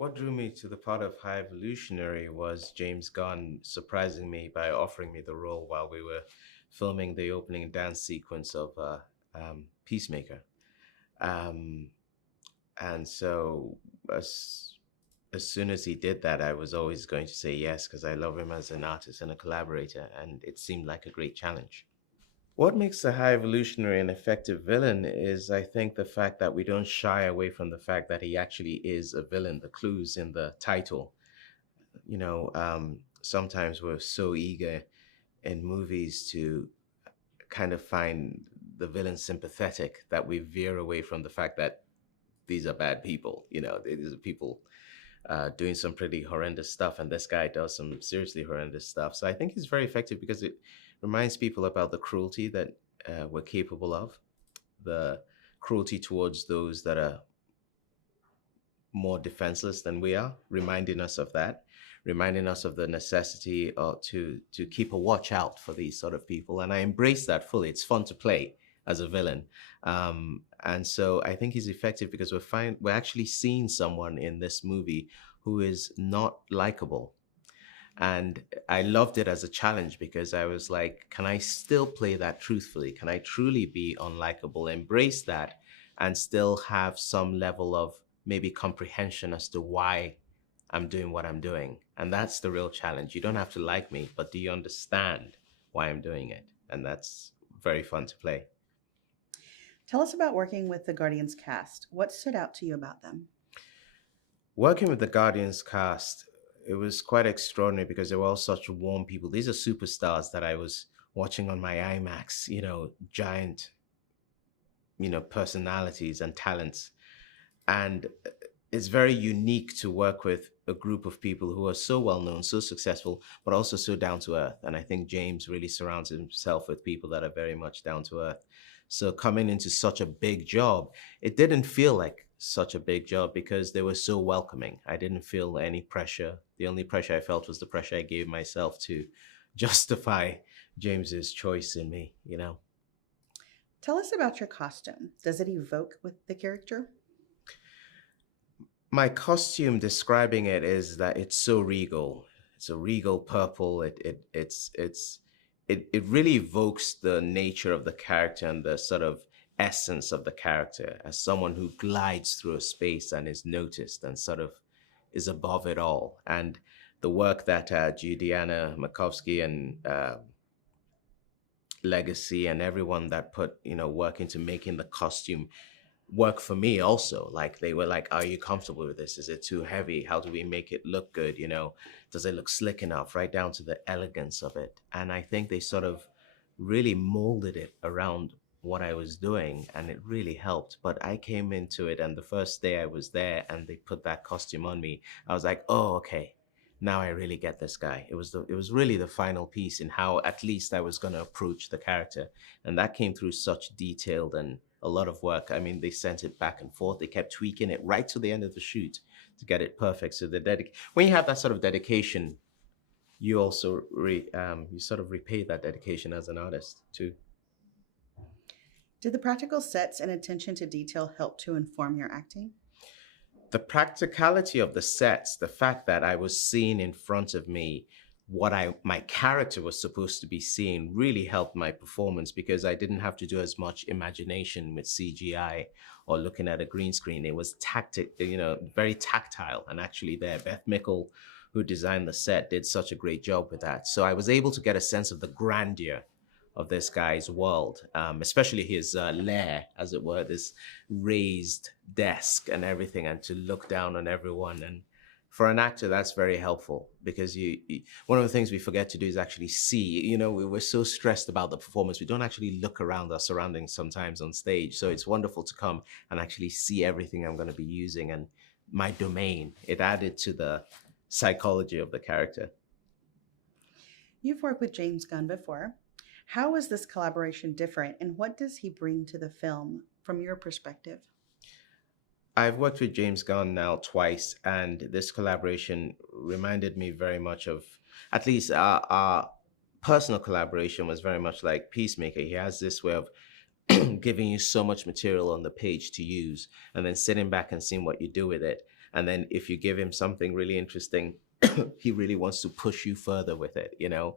What drew me to the part of High Evolutionary was James Gunn surprising me by offering me the role while we were filming the opening dance sequence of Peacemaker. Um, and so, as, as soon as he did that, I was always going to say yes because I love him as an artist and a collaborator, and it seemed like a great challenge. What makes the High Evolutionary an effective villain is, I think, the fact that we don't shy away from the fact that he actually is a villain. The clues in the title. Sometimes we're so eager in movies to kind of find the villain sympathetic that we veer away from the fact that these are bad people. These are people doing some pretty horrendous stuff, and this guy does some seriously horrendous stuff. So I think he's very effective because it reminds people about the cruelty that we're capable of, the cruelty towards those that are more defenseless than we are, reminding us of that, reminding us of the necessity to keep a watch out for these sort of people. And I embrace that fully. It's fun to play as a villain. And so I think he's effective because we're actually seeing someone in this movie who is not likable. And I loved it as a challenge because I was like, can I still play that truthfully? Can I truly be unlikable, embrace that, and still have some level of maybe comprehension as to why I'm doing what I'm doing? And that's the real challenge. You don't have to like me, but do you understand why I'm doing it? And that's very fun to play. Tell us about working with the Guardians cast. What stood out to you about them? Working with the Guardians cast, it was quite extraordinary because they were all such warm people. These are superstars that I was watching on my IMAX, giant, personalities and talents. And it's very unique to work with a group of people who are so well known, so successful, but also so down to earth. And I think James really surrounds himself with people that are very much down to earth. So coming into such a big job, it didn't feel like such a big job because they were so welcoming. I didn't feel any pressure. The only pressure I felt was the pressure I gave myself to justify James's choice in me. Tell us about your costume. Does it evoke with the character? My costume describing it is that it's so regal. It's a regal purple. It really evokes the nature of the character and the sort of essence of the character as someone who glides through a space and is noticed and sort of is above it all. And the work that Judiana Makovsky and Legacy and everyone that put work into making the costume work for me also. Like they were like, are you comfortable with this? Is it too heavy? How do we make it look good? Does it look slick enough? Right down to the elegance of it. And I think they sort of really molded it around what I was doing and it really helped. But I came into it and the first day I was there and they put that costume on me, I was like, oh, okay. Now I really get this guy. It was really the final piece in how at least I was going to approach the character. And that came through such detailed and a lot of work. I mean, they sent it back and forth. They kept tweaking it right to the end of the shoot to get it perfect. So when you have that sort of dedication, you also you sort of repay that dedication as an artist too. Did the practical sets and attention to detail help to inform your acting? The practicality of the sets, the fact that I was seeing in front of me what my character was supposed to be seeing really helped my performance because I didn't have to do as much imagination with CGI or looking at a green screen. It was very tactile and actually there. Beth Mickle, who designed the set, did such a great job with that. So I was able to get a sense of the grandeur of this guy's world, especially his lair, as it were, this raised desk and everything, and to look down on everyone. And for an actor, that's very helpful because one of the things we forget to do is actually see. We're so stressed about the performance, we don't actually look around our surroundings sometimes on stage. So it's wonderful to come and actually see everything I'm going to be using and my domain. It added to the psychology of the character. You've worked with James Gunn before. How is this collaboration different and what does he bring to the film from your perspective? I've worked with James Gunn now twice, and this collaboration reminded me very much of, at least our personal collaboration was very much like Peacemaker. He has this way of giving you so much material on the page to use, and then sitting back and seeing what you do with it. And then if you give him something really interesting, he really wants to push you further with it, you know.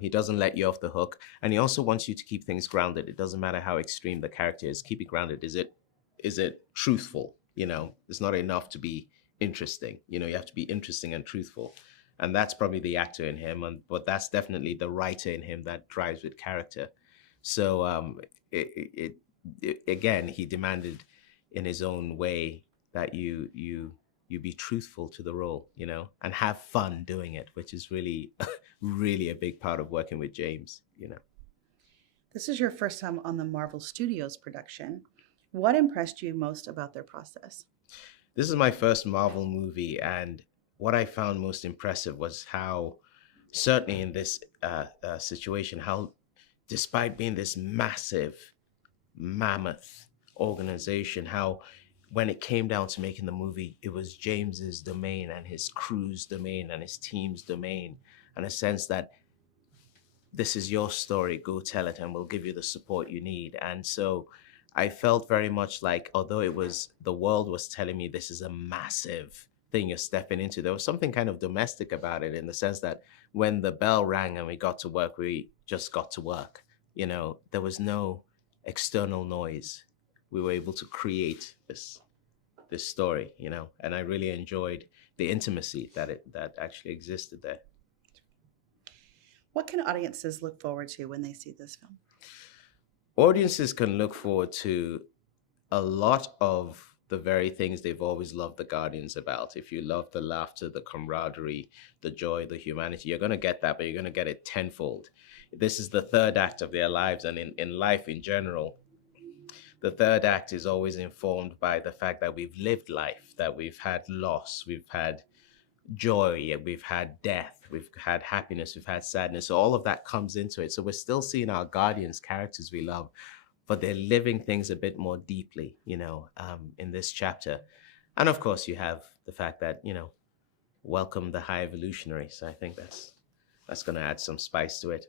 He doesn't let you off the hook, and he also wants you to keep things grounded. It doesn't matter how extreme the character is, keep it grounded. Is it truthful? You know, it's not enough to be interesting. You know, you have to be interesting and truthful, and that's probably the actor in him, and but that's definitely the writer in him that drives with character. So again, he demanded in his own way that you be truthful to the role, you know, and have fun doing it, which is really really a big part of working with James, you know. This is your first time on the Marvel Studios production. What impressed you most about their process? This is my first Marvel movie, and what I found most impressive was how, certainly in this situation, how despite being this massive mammoth organization, how when it came down to making the movie, it was James's domain and his crew's domain and his team's domain, and a sense that this is your story, go tell it, and we'll give you the support you need. And so I felt very much like, although it was the world was telling me this is a massive thing you're stepping into, there was something kind of domestic about it, in the sense that when the bell rang and we got to work, we just got to work. You know, there was no external noise. We were able to create this story, you know, and I really enjoyed the intimacy that actually existed there. What can audiences look forward to when they see this film? Audiences can look forward to a lot of the very things they've always loved the Guardians about. If you love the laughter, the camaraderie, the joy, the humanity, you're going to get that, but you're going to get it tenfold. This is the third act of their lives, and in life in general, the third act is always informed by the fact that we've lived life, that we've had loss, we've had joy, we've had death, we've had happiness, we've had sadness. So all of that comes into it. So we're still seeing our guardians, characters we love, but they're living things a bit more deeply, you know, in this chapter. And of course, you have the fact that, you know, welcome the high evolutionary. So I think that's going to add some spice to it.